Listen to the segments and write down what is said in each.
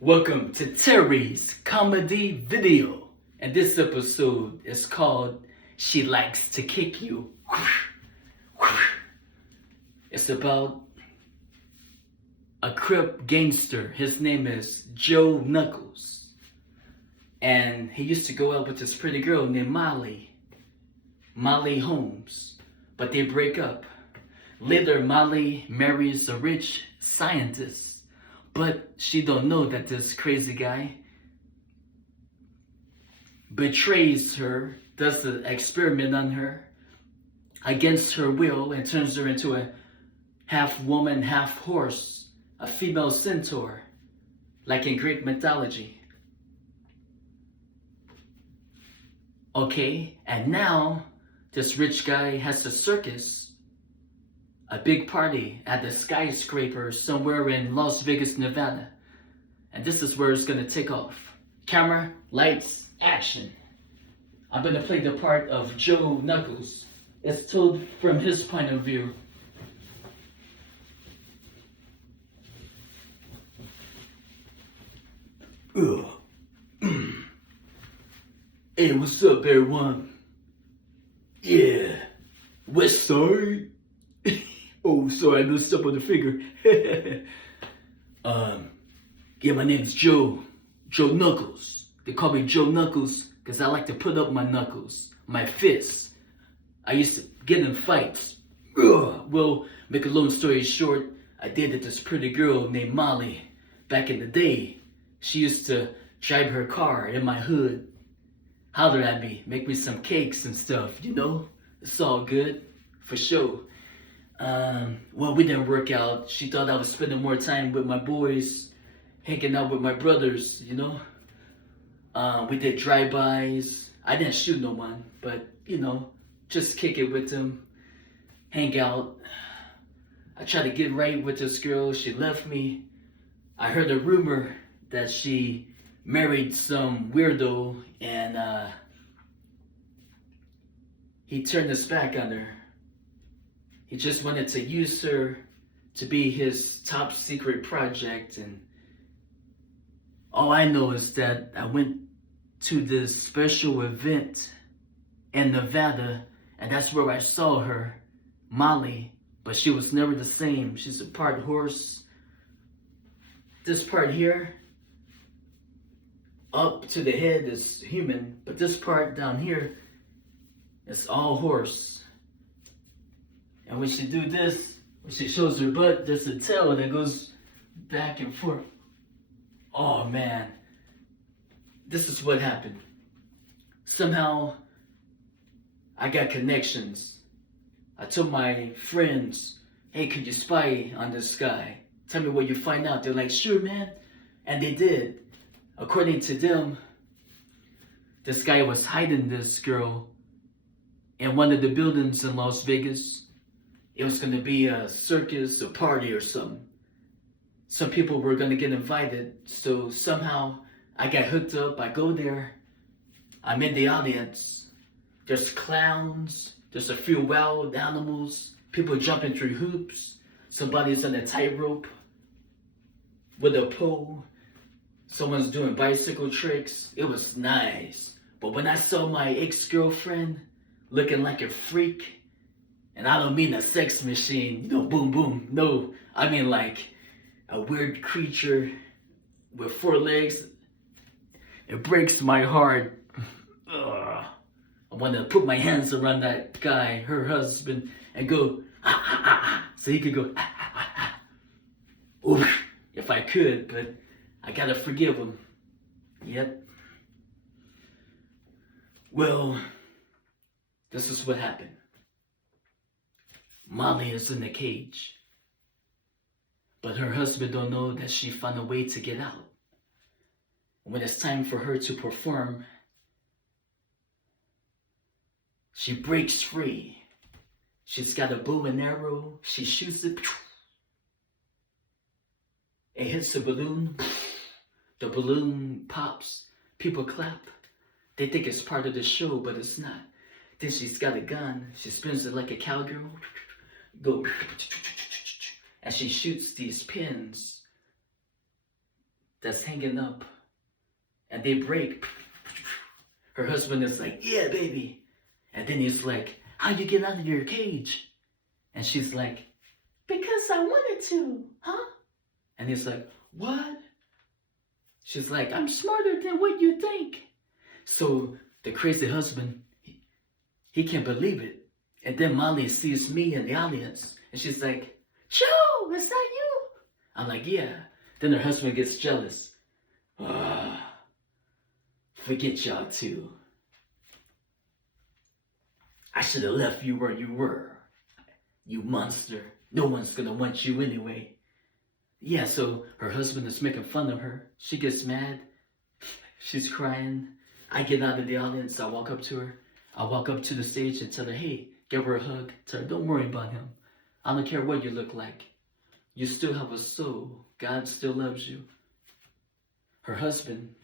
Welcome to Terry's comedy video. And this episode is called She Likes to Kick You. It's about a Crip gangster. His name is Joe Knuckles. And he used to go out with this pretty girl named Molly Holmes. But they break up. Later, Molly marries a rich scientist. But she don't know that this crazy guy betrays her, does the experiment on her against her will, and turns her into a half woman, half horse, a female centaur, like in Greek mythology. Okay, and now this rich guy has a circus, a big party at the skyscraper somewhere in Las Vegas, Nevada. And this is where it's gonna take off. Camera, lights, action. I'm gonna play the part of Joe Knuckles. It's told from his point of view. Ugh. Hey, what's up, everyone? Yeah, West Side. Oh, sorry, I messed up on the finger. Yeah, my name's Joe Knuckles. They call me Joe Knuckles because I like to put up my knuckles, my fists. I used to get in fights. Well, make a long story short, I dated this pretty girl named Molly back in the day. She used to drive her car in my hood, holler at me, make me some cakes and stuff, you know? It's all good, for sure. Well, we didn't work out. She thought I was spending more time with my boys, hanging out with my brothers, you know? We did drive-bys. I didn't shoot no one, but, you know, just kick it with them, hang out. I tried to get right with this girl. She left me. I heard a rumor that she married some weirdo, and he turned his back on her. He just wanted to use her to be his top secret project, and all I know is that I went to this special event in Nevada, and that's where I saw her, Molly, but she was never the same. She's a part horse. This part here, up to the head, is human, but this part down here is all horse. And when she do this, when she shows her butt, there's a tail that goes back and forth. Oh man, this is what happened. Somehow, I got connections. I told my friends, hey, could you spy on this guy? Tell me what you find out. They're like, sure, man. And they did. According to them, this guy was hiding this girl in one of the buildings in Las Vegas. It was going to be a circus, a party or something. Some people were going to get invited. So somehow I got hooked up. I go there. I'm in the audience. There's clowns. There's a few wild animals. People jumping through hoops. Somebody's on a tightrope with a pole. Someone's doing bicycle tricks. It was nice. But when I saw my ex-girlfriend looking like a freak, and I don't mean a sex machine, you know, boom, boom. No, I mean like a weird creature with 4 legs. It breaks my heart. Ugh. I want to put my hands around that guy, her husband, and go, ah, ah, ah, ah, so he could go, ah, ah, ah, ah. Oof, if I could, but I gotta forgive him. Yep. Well, this is what happened. Molly is in the cage, but her husband don't know that she found a way to get out. When it's time for her to perform, she breaks free. She's got a bow and arrow. She shoots it. It hits a balloon. The balloon pops. People clap. They think it's part of the show, but it's not. Then she's got a gun. She spins it like a cowgirl. Go. And she shoots these pins that's hanging up, and they break. Her husband is like, yeah, baby. And then he's like, how'd you get out of your cage? And she's like, because I wanted to, huh? And he's like, what? She's like, I'm smarter than what you think. So the crazy husband, he can't believe it. And then Molly sees me in the audience. And she's like, Joe, is that you? I'm like, yeah. Then her husband gets jealous. Forget y'all too. I should have left you where you were. You monster. No one's gonna want you anyway. Yeah, so her husband is making fun of her. She gets mad. She's crying. I get out of the audience. I walk up to her. I walk up to the stage and tell her, hey, give her a hug. Tell her, don't worry about him. I don't care what you look like. You still have a soul. God still loves you. Her husband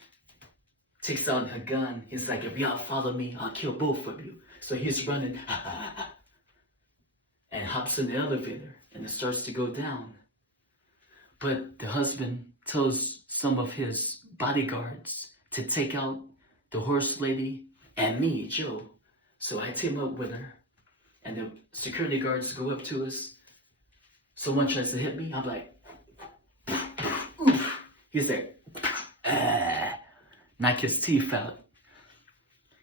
takes out a gun. He's like, if y'all follow me, I'll kill both of you. So he's running and hops in the elevator and it starts to go down. But the husband tells some of his bodyguards to take out the horse lady and me, Joe. So I team up with her and the security guards go up to us. Someone tries to hit me. I'm like, oof. He's like, knock his teeth out.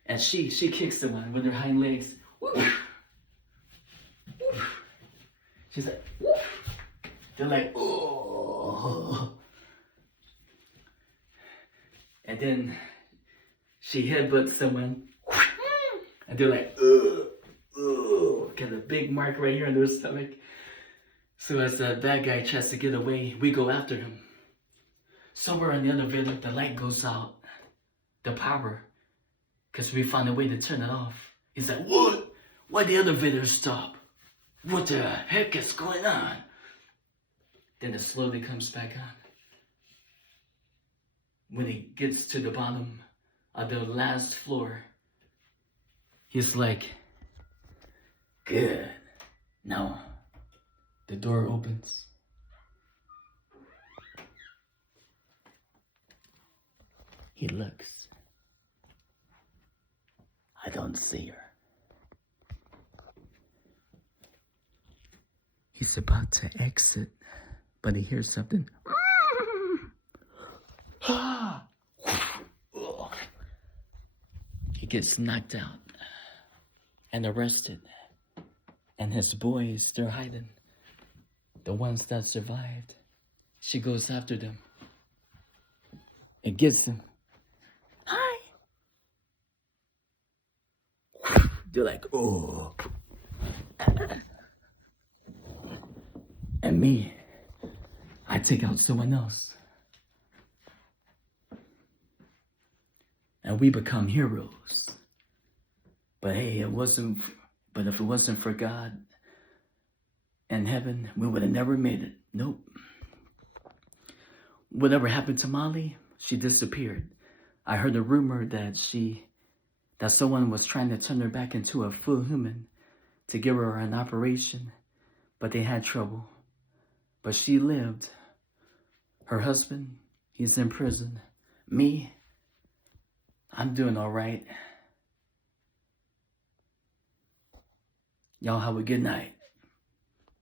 And she kicks someone with her hind legs. Oof. Oof. She's like, oof. They're like, oh. And then she headbutts someone. And they're like, ugh, ugh. Got a big mark right here on their stomach. So as the bad guy tries to get away, we go after him. Somewhere in the elevator, the light goes out. The power. Because we found a way to turn it off. He's like, what? Why the elevator stop? What the heck is going on? Then it slowly comes back on. When he gets to the bottom of the last floor, he's like, good. Now, the door opens. He looks. I don't see her. He's about to exit, but he hears something. He gets knocked out and arrested. And his boy is still hiding. The ones that survived. She goes after them. And gets them. Hi. They're like, oh. And me, I take out someone else. And we become heroes. But hey, but if it wasn't for God and heaven, we would have never made it. Nope. Whatever happened to Molly, she disappeared. I heard a rumor that someone was trying to turn her back into a full human to give her an operation, but they had trouble. But she lived. Her husband, he's in prison. Me, I'm doing all right. Y'all have a good night.